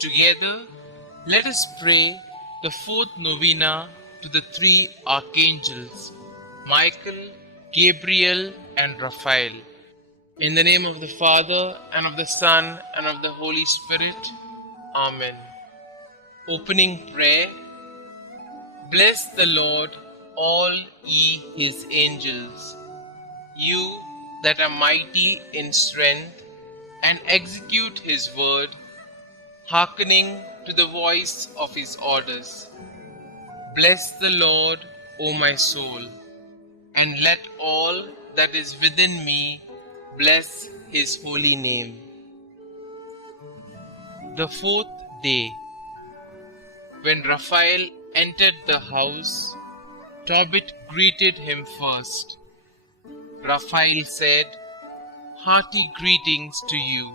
Together, let us pray the fourth novena to the three Archangels, Michael, Gabriel, and Raphael. In the name of the Father, and of the Son, and of the Holy Spirit. Amen. Opening prayer. Bless the Lord, all ye his angels, you that are mighty in strength, and execute his word, hearkening to the voice of his orders. Bless the Lord, O my soul, and let all that is within me bless his holy name. The fourth day. When Raphael entered the house, Tobit greeted him first. Raphael said, "Hearty greetings to you."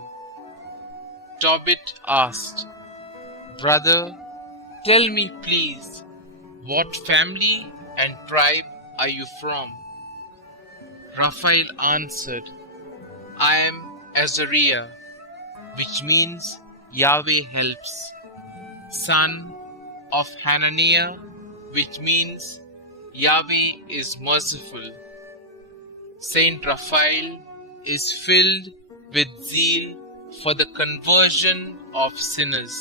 Tobit asked, "Brother, tell me please, what family and tribe are you from?" Raphael answered, "I am Azariah, which means Yahweh helps, son of Hananiah, which means Yahweh is merciful." Saint Raphael is filled with zeal for the conversion of sinners.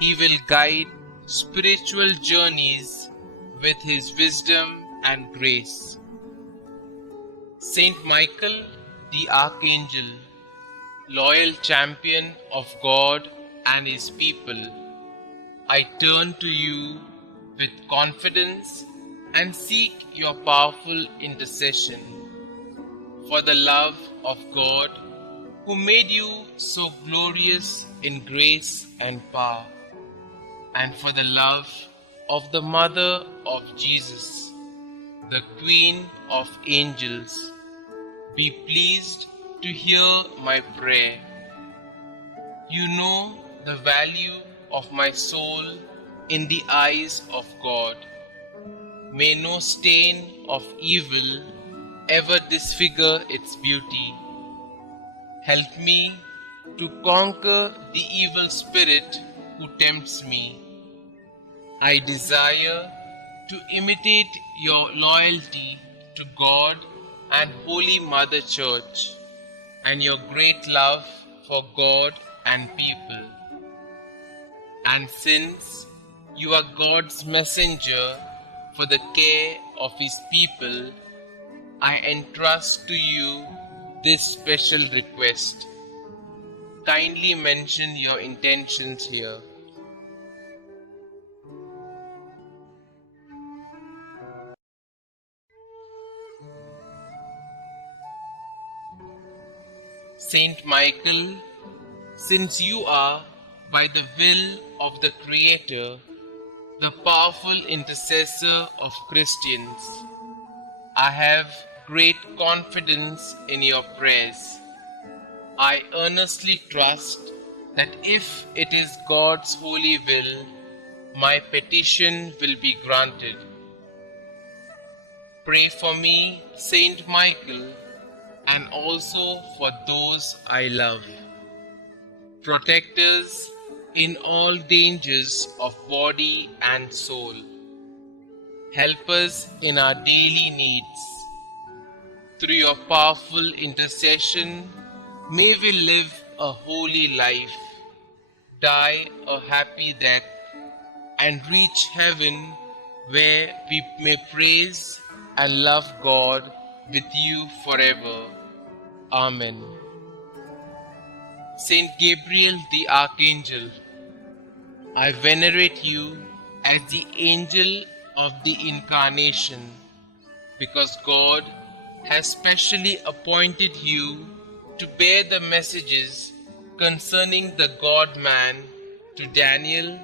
He will guide spiritual journeys with his wisdom and grace. Saint Michael, the Archangel, loyal champion of God and his people, I turn to you with confidence and seek your powerful intercession. For the love of God, who made you so glorious in grace and power, and for the love of the Mother of Jesus, the Queen of Angels, be pleased to hear my prayer. You know the value of my soul in the eyes of God. May no stain of evil ever disfigure its beauty. Help me to conquer the evil spirit who tempts me. I desire to imitate your loyalty to God and Holy Mother Church, and your great love for God and people. And since you are God's messenger for the care of his people, I entrust to you this special request. Kindly mention your intentions here. Saint Michael, since you are, by the will of the Creator, the powerful intercessor of Christians, I have great confidence in your prayers. I earnestly trust that if it is God's holy will, my petition will be granted. Pray for me, Saint Michael, and also for those I love. Protect us in all dangers of body and soul. Help us in our daily needs. Through your powerful intercession, may we live a holy life, die a happy death, and reach heaven, where we may praise and love God with you forever. Amen. Saint Gabriel the Archangel, I venerate you as the angel of the Incarnation, because God has specially appointed you to bear the messages concerning the God-man to Daniel,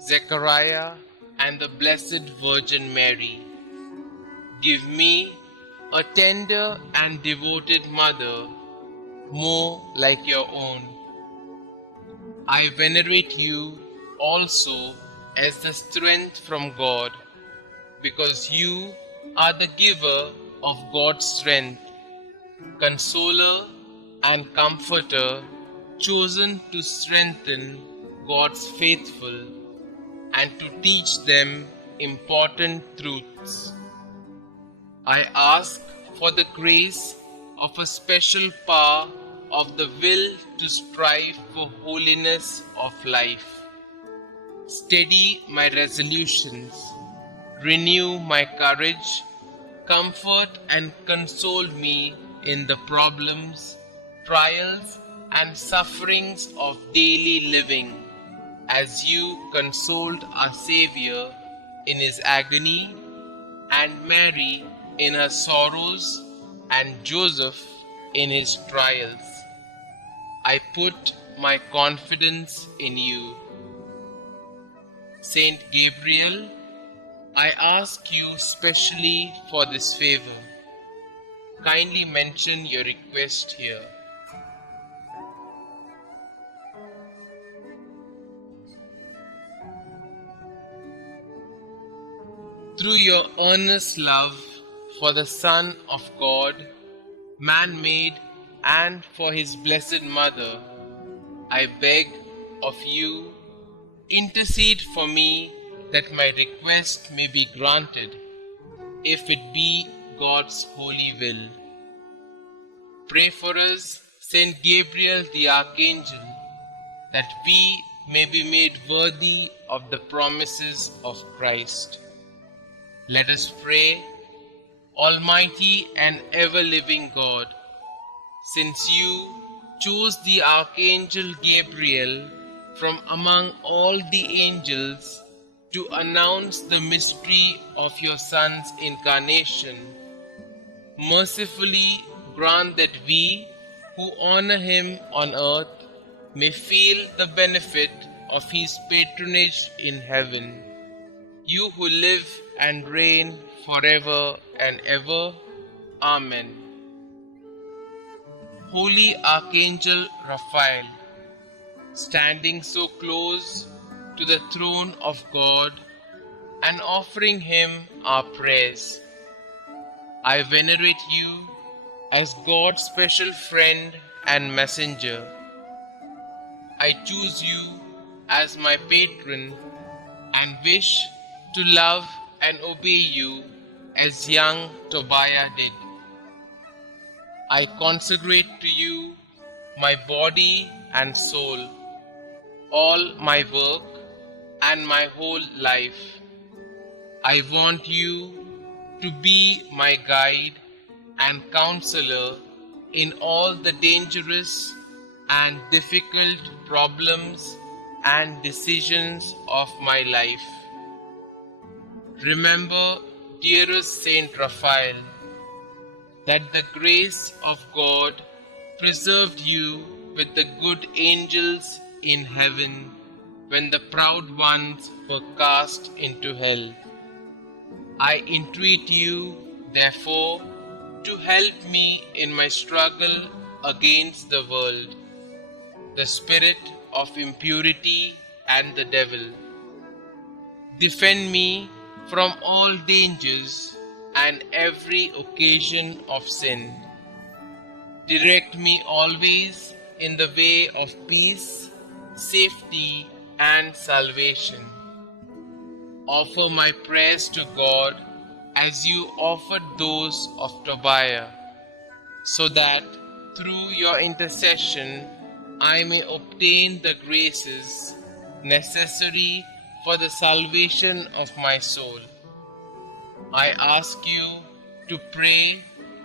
Zechariah, and the Blessed Virgin Mary. Give me a tender and devoted mother, more like your own. I venerate you also as the strength from God, because you are the giver of God's strength, consoler and comforter, chosen to strengthen God's faithful and to teach them important truths. I ask for the grace of a special power of the will to strive for holiness of life. Steady my resolutions, renew my courage, comfort and console me in the problems, trials, and sufferings of daily living, as you consoled our Xavier in his agony, and Mary in her sorrows, and Joseph in his trials. I put my confidence in you. Saint Gabriel, I ask you specially for this favor. Kindly mention your request here. Through your earnest love for the Son of God, man-made, and for his blessed Mother, I beg of you, intercede for me that my request may be granted, if it be God's holy will. Pray for us, Saint Gabriel the Archangel, that we may be made worthy of the promises of Christ. Let us pray. Almighty and ever-living God, since you chose the Archangel Gabriel from among all the angels to announce the mystery of your Son's incarnation, mercifully grant that we who honor him on earth may feel the benefit of his patronage in heaven. You who live and reign forever and ever. Amen. Holy Archangel Raphael, standing so close to the throne of God and offering him our prayers, I venerate you as God's special friend and messenger. I choose you as my patron and wish to love and obey you as young Tobiah did. I consecrate to you my body and soul, all my work and my whole life. I want you to be my guide and counselor in all the dangerous and difficult problems and decisions of my life. Remember, dearest Saint Raphael, that the grace of God preserved you with the good angels in heaven when the proud ones were cast into hell. I entreat you, therefore, to help me in my struggle against the world, the spirit of impurity, and the devil. Defend me from all dangers and every occasion of sin. Direct me always in the way of peace, safety, and salvation. Offer my prayers to God as you offered those of Tobiah, so that through your intercession I may obtain the graces necessary for the salvation of my soul. I ask you to pray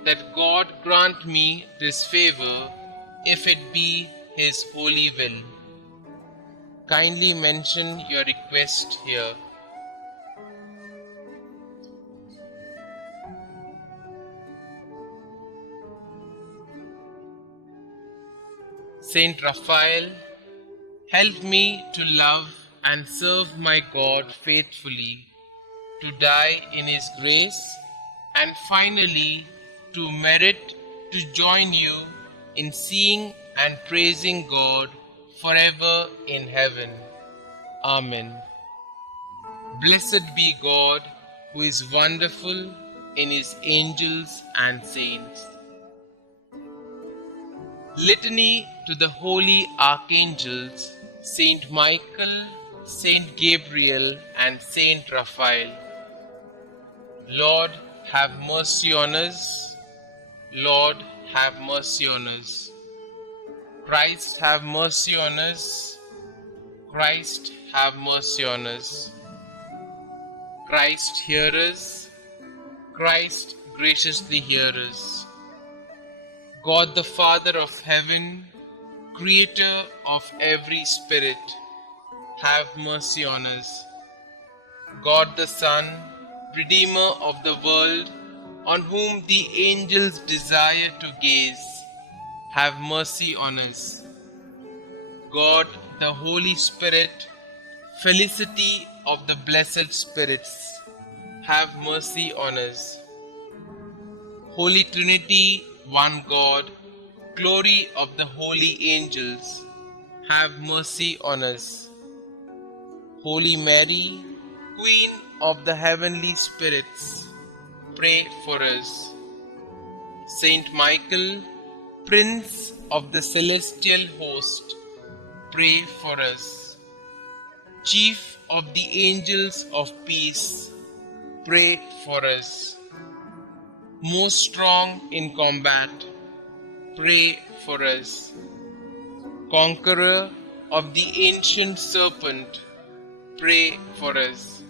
that God grant me this favor, if it be his holy will. Kindly mention your request here. Saint Raphael, help me to love and serve my God faithfully, to die in his grace, and finally to merit to join you in seeing and praising God forever in heaven. Amen. Blessed be God, who is wonderful in his angels and saints. Litany to the holy Archangels, Saint Michael, Saint Gabriel, and Saint Raphael, Lord, have mercy on us. Lord, have mercy on us. Christ, have mercy on us. Christ, have mercy on us. Christ, hear us. Christ, graciously hear us. God the Father of heaven, Creator of every spirit, have mercy on us. God the Son, Redeemer of the world, on whom the angels desire to gaze, have mercy on us. God the Holy Spirit, Felicity of the blessed spirits, have mercy on us. Holy Trinity, one God, glory of the holy angels, have mercy on us. Holy Mary, Queen of the heavenly spirits, pray for us. Saint Michael, Prince of the celestial host, pray for us. Chief of the angels of peace, pray for us. Most strong in combat, pray for us. Conqueror of the ancient serpent, pray for us.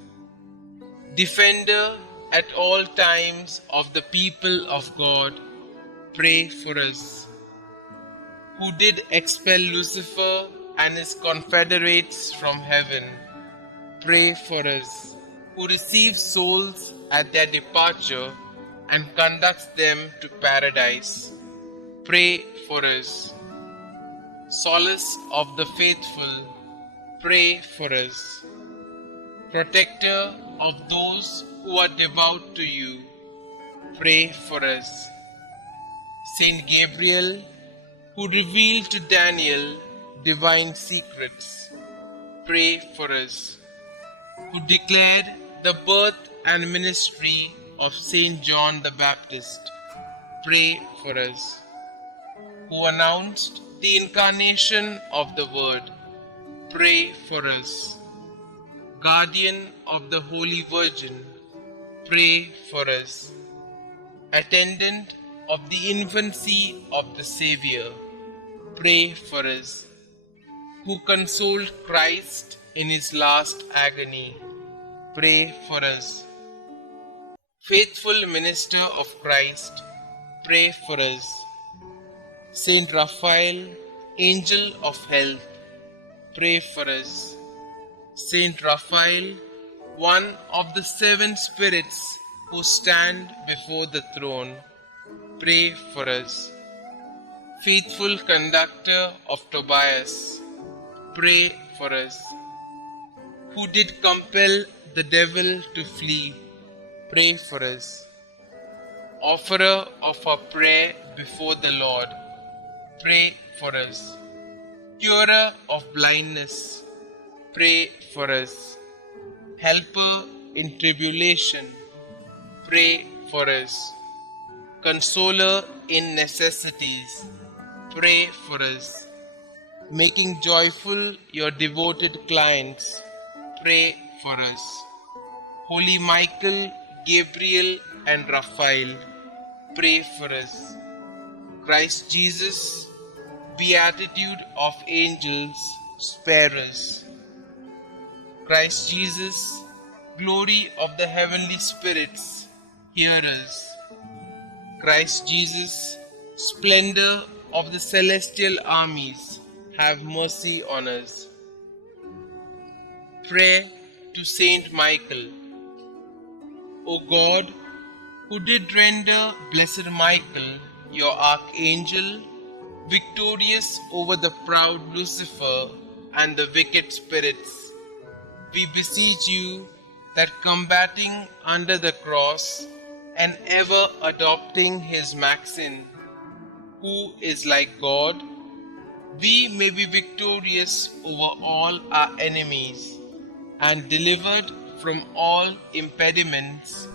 Defender at all times of the people of God, pray for us. Who did expel Lucifer and his confederates from heaven, pray for us. Who receives souls at their departure and conducts them to paradise, pray for us. Solace of the faithful, pray for us. Protector of those who are devout to you, pray for us. Saint Gabriel, who revealed to Daniel divine secrets, pray for us. Who declared the birth and ministry of Saint John the Baptist, pray for us. Who announced the incarnation of the Word, pray for us. Guardian of the Holy Virgin, pray for us. Attendant of the infancy of the Xavier, pray for us. Who consoled Christ in his last agony, pray for us. Faithful minister of Christ, pray for us. Saint Raphael, angel of health, pray for us. Saint Raphael, one of the 7 spirits who stand before the throne, pray for us. Faithful conductor of Tobias, pray for us. Who did compel the devil to flee, pray for us. Offerer of our prayer before the Lord, pray for us. Curer of blindness, pray for us. Helper in tribulation, pray for us. Consoler in necessities, pray for us. Making joyful your devoted clients, pray for us. Holy Michael, Gabriel, and Raphael, pray for us. Christ Jesus, Beatitude of angels, spare us. Christ Jesus, glory of the heavenly spirits, hear us. Christ Jesus, splendor of the celestial armies, have mercy on us. Prayer to Saint Michael. O God, who did render Blessed Michael, your archangel, victorious over the proud Lucifer and the wicked spirits, we beseech you that, combating under the cross and ever adopting his maxim, who is like God, we may be victorious over all our enemies and delivered from all impediments,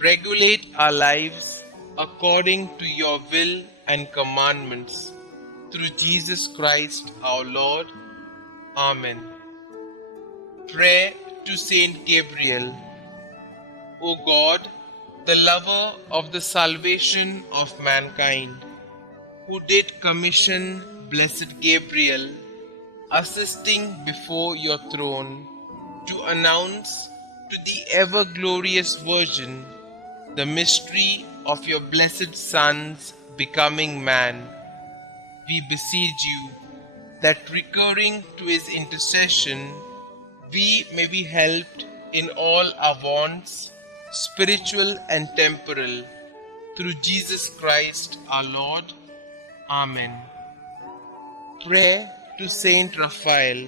regulate our lives according to your will and commandments, through Jesus Christ our Lord. Amen. Prayer to Saint Gabriel. O God, the lover of the salvation of mankind, who did commission blessed Gabriel, assisting before your throne, to announce to the ever glorious Virgin the mystery of your blessed Son's becoming man, we beseech you that, recurring to his intercession, we may be helped in all our wants, spiritual and temporal, through Jesus Christ our Lord. Amen. Prayer to Saint Raphael.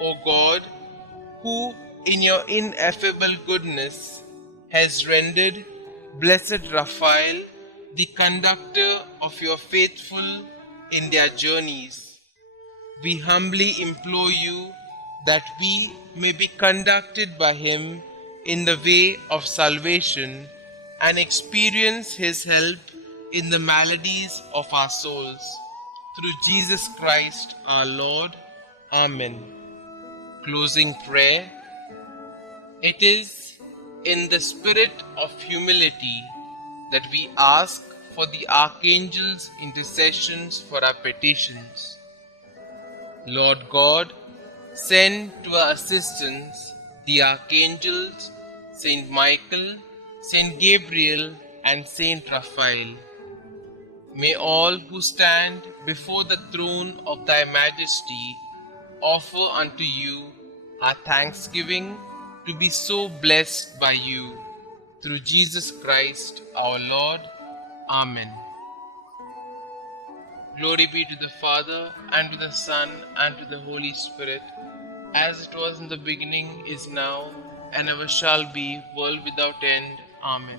O God, who in your ineffable goodness has rendered blessed Raphael the conductor of your faithful in their journeys, we humbly implore you that we may be conducted by him in the way of salvation and experience his help in the maladies of our souls. Through Jesus Christ our Lord. Amen. Closing prayer. It is in the spirit of humility that we ask for the Archangels' intercessions for our petitions. Lord God, send to our assistance the Archangels, Saint Michael, Saint Gabriel, and Saint Raphael. May all who stand before the throne of Thy Majesty offer unto you our thanksgiving to be so blessed by you. Through Jesus Christ our Lord. Amen. Glory be to the Father, and to the Son, and to the Holy Spirit, as it was in the beginning, is now, and ever shall be, world without end. Amen.